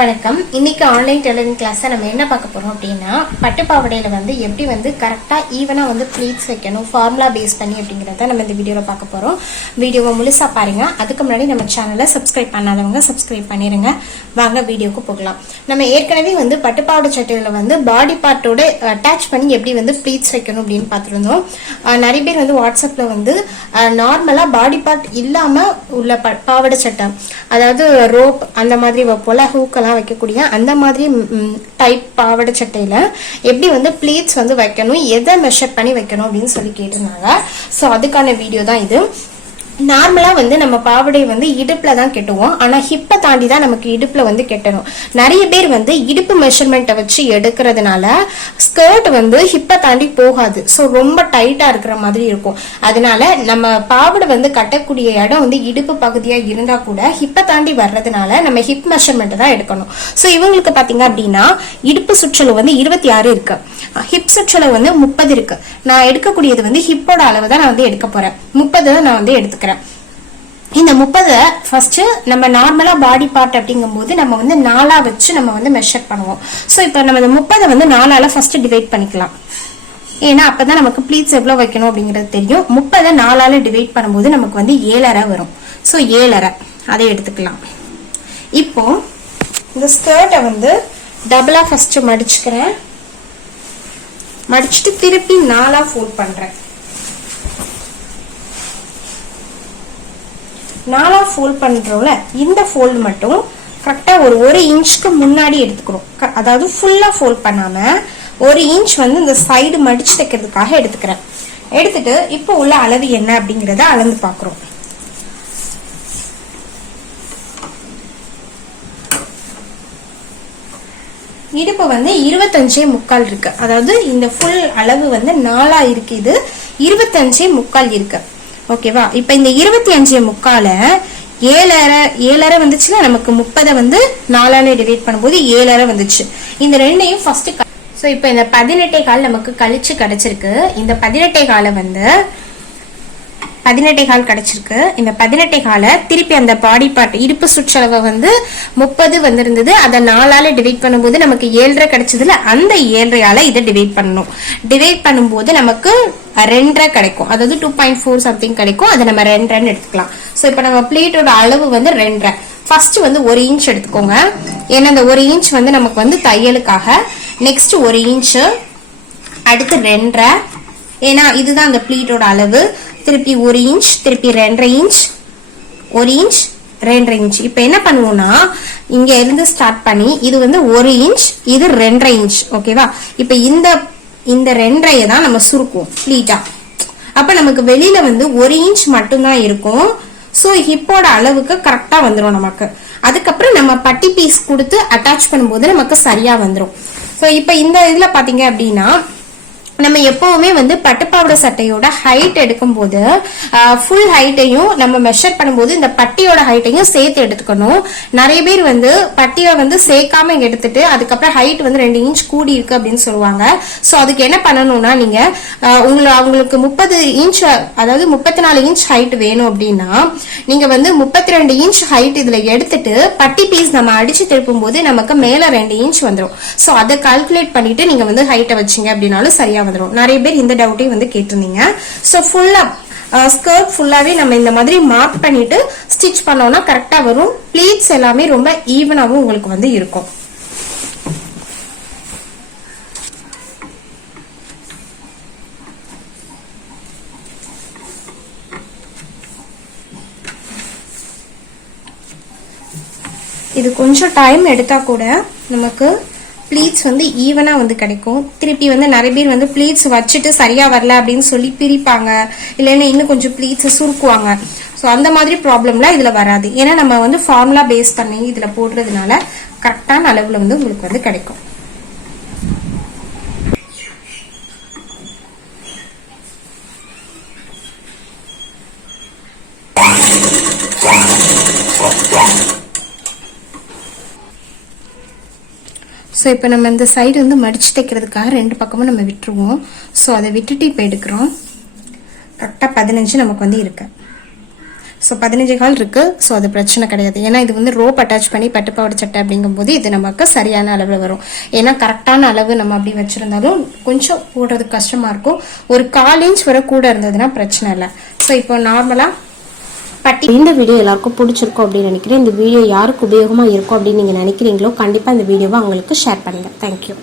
வணக்கம். இன்னைக்கு online tailoring கிளாஸை நம்ம என்ன பார்க்க போறோம் அப்படின்னா, பட்டு பாவாடையில வந்து எப்படி வந்து கரெக்டா ஈவனா வந்து ப்ளீட்ஸ் வைக்கணும், ஃபார்முலா பேஸ் பண்ணி அப்படிங்கறத நம்ம இந்த வீடியோல பார்க்க போறோம். வீடியோவை முழுசா பாருங்க. அதுக்கு முன்னாடி நம்ம சேனலை சப்ஸ்கிரைப் பண்ணாதவங்க சப்ஸ்கிரைப் பண்ணிருங்க. வாங்க வீடியோக்கு போகலாம். நம்ம ஏற்கனவே வந்து பட்டு பாவாடை சட்டையில வந்து பாடி பார்ட்டோட அட்டாச் பண்ணி எப்படி வந்து ப்ளீட்ஸ் வைக்கணும் அப்படின்னு பார்த்துருந்தோம். நிறைய பேர் வந்து வாட்ஸ்அப்ல வந்து நார்மலா பாடி பார்ட் இல்லாம உள்ள பாவாடை சட்டை, அதாவது ரோப் அந்த மாதிரி வைப்போல, ஹூக்கெல்லாம் வைக்கக்கூடிய அந்த மாதிரி டைப் பாவாடை சட்டையில எப்படி வந்து ப்ளீட்ஸ் வந்து வைக்கணும், எதை மெஷர் பண்ணி வைக்கணும் அப்படின்னு சொல்லி கேட்டிருந்தாங்க. ஸோ அதுக்கான வீடியோ தான் இது. நார்மலா வந்து நம்ம பாவாடை வந்து இடுப்புல தான் கெட்டுவோம். ஆனா ஹிப்பை தாண்டி தான் நமக்கு இடுப்புல வந்து கெட்டணும். நிறைய பேர் வந்து இடுப்பு மெஷர்மெண்ட்டை வச்சு எடுக்கிறதுனால ஸ்கர்ட் வந்து ஹிப்பை தாண்டி போகாது. ஸோ ரொம்ப டைட்டா இருக்கிற மாதிரி இருக்கும். அதனால நம்ம பாவாடை வந்து கட்டக்கூடிய இடம் வந்து இடுப்பு பகுதியா இருந்தா கூட ஹிப்பை தாண்டி வர்றதுனால நம்ம ஹிப் மெஷர்மெண்ட் தான் எடுக்கணும். ஸோ இவங்களுக்கு பாத்தீங்க அப்படின்னா இடுப்பு சுற்றளவு வந்து 26 இருக்கு, ஹிப் சுற்றளவு வந்து 30 இருக்கு. நான் எடுக்கக்கூடியது வந்து ஹிப்போட அளவு தான் நான் வந்து எடுக்க போறேன். 30 தான் நான் வந்து எடுத்துக்கிறேன். இந்த 30 ஃபர்ஸ்ட் நம்ம நார்மலா பாடி பார்ட் அப்படிங்கும் போது நம்ம வந்து 4 வச்சு நம்ம வந்து மெஷர் பண்ணுவோம். ஸோ இப்போ நம்ம இந்த 30 வந்து 4 ஃபர்ஸ்ட் டிவைட் பண்ணிக்கலாம். ஏன்னா அப்பதான் நமக்கு ப்ளீட்ஸ் எவ்வளவு வைக்கணும் அப்படிங்கிறது தெரியும். 30 4 டிவைட் பண்ணும்போது நமக்கு வந்து 7.5 வரும். ஸோ 7.5 அதை எடுத்துக்கலாம். இப்போ இந்த ஸ்கர்ட்டை வந்து டபுளா ஃபர்ஸ்ட் மடிச்சுக்கிறேன். மடிச்சுட்டு திருப்பி 4 ஃபோல்ட் பண்றேன். 4 ஃபோல்ட் பண்றோம்ல, இந்த ஃபோல்ட் மட்டும் கரெக்டா ஒரு இன்ச்சுக்கு முன்னாடி எடுத்துக்கிறோம். அதாவது ஃபுல்லா ஃபோல்ட் பண்ணாம 1 இன்ச் வந்து இந்த சைடு மடிச்சு தைக்கிறதுக்காக எடுத்துக்கிறேன். எடுத்துட்டு இப்போ உள்ள அளவு என்ன அப்படிங்கறத அளந்து பாக்குறோம். இடுப்பு வந்து 25.75 இருக்கு. அதாவது இந்த ஃபுல் அளவு வந்து 4 இருக்கு, இது 25.75 இருக்கு. ஓகேவா? இப்ப இந்த 25.75 7.5 வந்துச்சுன்னா நமக்கு 30 வந்து 4 டிவைட் பண்ணும்போது 7.5 வந்துச்சு. இந்த ரெண்டையும் ஃபர்ஸ்ட். ஸோ இப்போ இந்த 18.25 நமக்கு கழிச்சு கிடைச்சிருக்கு. இந்த 18.25 வந்து 18.25 கிடைச்சிருக்கு. இந்த 18.25 திருப்பி அந்த பாடி பார்ட் இடுப்பு சுற்றளவு வந்து 30 வந்திருந்தது, அதை 4 டிவைட் பண்ணும்போது நமக்கு 7.5 கிடைச்சதுல, அந்த 7.5 இதை டிவைட் பண்ணணும். டிவைட் பண்ணும்போது நமக்கு 2.5 கிடைக்கும். அதாவது 2.4 சம்திங் கிடைக்கும். அதை நம்ம 2.5 எடுத்துக்கலாம். ஸோ இப்போ நம்ம பிளேட்டோட அளவு வந்து 2.5. ஃபர்ஸ்ட் வந்து 1 இன்ச் எடுத்துக்கோங்க. ஏன்னா அந்த 1 இன்ச் வந்து நமக்கு வந்து தையலுக்காக. நெக்ஸ்ட் 1 இன்ச், அடுத்து 2.5. ஏன்னா இதுதான் அந்த பிளீட்டோட அளவு. திருப்பி 1 இன்ச், திருப்பி 2.5 இன்ச், 1 இன்ச், 2.5 இன்ச். இப்ப என்ன பண்ணுவோம்னா இங்க இருந்து ஸ்டார்ட் பண்ணி இது வந்து 1 இன்ச், இது 2.5 இன்ச். ஓகேவா? இப்ப இந்த 2.5 தான் நம்ம சுருக்குவோம் பிளீட்டா. அப்ப நமக்கு வெளியில வந்து 1 இன்ச் மட்டும்தான் இருக்கும். சோ ஹிப்போட அளவுக்கு கரெக்டா வந்துடும் நமக்கு. அதுக்கப்புறம் நம்ம பட்டி பீஸ் கொடுத்து அட்டாச் பண்ணும்போது நமக்கு சரியா வந்துடும். சோ இப்ப இந்த இதுல பாத்தீங்க அப்படின்னா நம்ம எப்பவுமே வந்து பட்டுப்பாவாடை சட்டையோட ஹைட் எடுக்கும் போது ஃபுல் ஹைட்டையும் நம்ம மெஷர் பண்ணும்போது இந்த பட்டியோட ஹைட்டையும் சேர்த்து எடுத்துக்கணும். நிறைய பேர் வந்து பட்டியை வந்து சேர்க்காம எடுத்துட்டு அதுக்கப்புறம் ஹைட் வந்து 2 இன்ச் கூடி இருக்கு அப்படின்னு சொல்லுவாங்க. ஸோ அதுக்கு என்ன பண்ணணும்னா நீங்க அவங்களுக்கு 30 இன்ச், அதாவது 34 இன்ச் ஹைட் வேணும் அப்படின்னா நீங்க வந்து 32 இன்ச் ஹைட் இதுல எடுத்துட்டு பட்டி பீஸ் நம்ம அடிச்சு திருப்பும் போது நமக்கு மேல 2 இன்ச் வந்துடும். ஸோ அதை கால்குலேட் பண்ணிட்டு நீங்க வந்து ஹைட்டை வச்சீங்க அப்படின்னாலும் சரியா வந்துடும். நிறைய பேர் இந்த டவுட்டையும் வந்து கேட்டிருந்தீங்க. சோ ஃபுல்லா ஸ்கர்ட் ஃபுல்லாவே நம்ம இந்த மாதிரி மார்க் பண்ணிட்டு ஸ்டிச் பண்ணோம்னா கரெக்டா வரும். ப்ளீட்ஸ் எல்லாமே ரொம்ப ஈவனாவும் உங்களுக்கு வந்து இருக்கும். இது கொஞ்சம் டைம் எடுத்தா கூட நமக்கு ப்ளீட்ஸ் வந்து ஈவனா வந்து கிடைக்கும். திருப்பி வந்து நிறைய பேர் வந்து ப்ளீட்ஸ் வச்சுட்டு சரியா வரல அப்படின்னு சொல்லி பிரிப்பாங்க, இல்லைன்னா இன்னும் கொஞ்சம் ப்ளீட்ஸ் சுருக்குவாங்க. ஸோ அந்த மாதிரி ப்ராப்ளம்லாம் இதுல வராது. ஏன்னா நம்ம வந்து ஃபார்முலா பேஸ் பண்ணி இதுல போடுறதுனால கரெக்டான அளவுல வந்து உங்களுக்கு வந்து கிடைக்கும். ஸோ இப்போ நம்ம இந்த சைடு வந்து மடிச்சு தைக்கிறதுக்காக 2 பக்கமும் நம்ம விட்டுருவோம். ஸோ அதை விட்டுட்டு இப்போ எடுக்கிறோம். கரெக்டாக 15 நமக்கு வந்து இருக்கு. ஸோ 15 இருக்கு. ஸோ அது பிரச்சனை கிடையாது. ஏன்னா இது வந்து ரோப் அட்டாச் பண்ணி பட்டுப்பாவாடை சட்டை அப்படிங்கும்போது இது நமக்கு சரியான அளவில் வரும். ஏன்னா கரெக்டான அளவு நம்ம அப்படி வச்சிருந்தாலும் கொஞ்சம் போடுறதுக்கு கஷ்டமா இருக்கும். ஒரு 1/4 இன்ச் வரை கூட இருந்ததுன்னா பிரச்சனை இல்லை. ஸோ இப்போ நார்மலா பட்டி. இந்த வீடியோ எல்லாருக்கும் பிடிச்சிருக்கும் அப்படின்னு நினைக்கிறேன். இந்த வீடியோ யாருக்கு உபயோகமா இருக்கும் அப்படின்னு நீங்க நினைக்கிறீங்களோ கண்டிப்பா இந்த வீடியோவை அவங்களுக்கு ஷேர் பண்ணுங்க. தேங்க்யூ.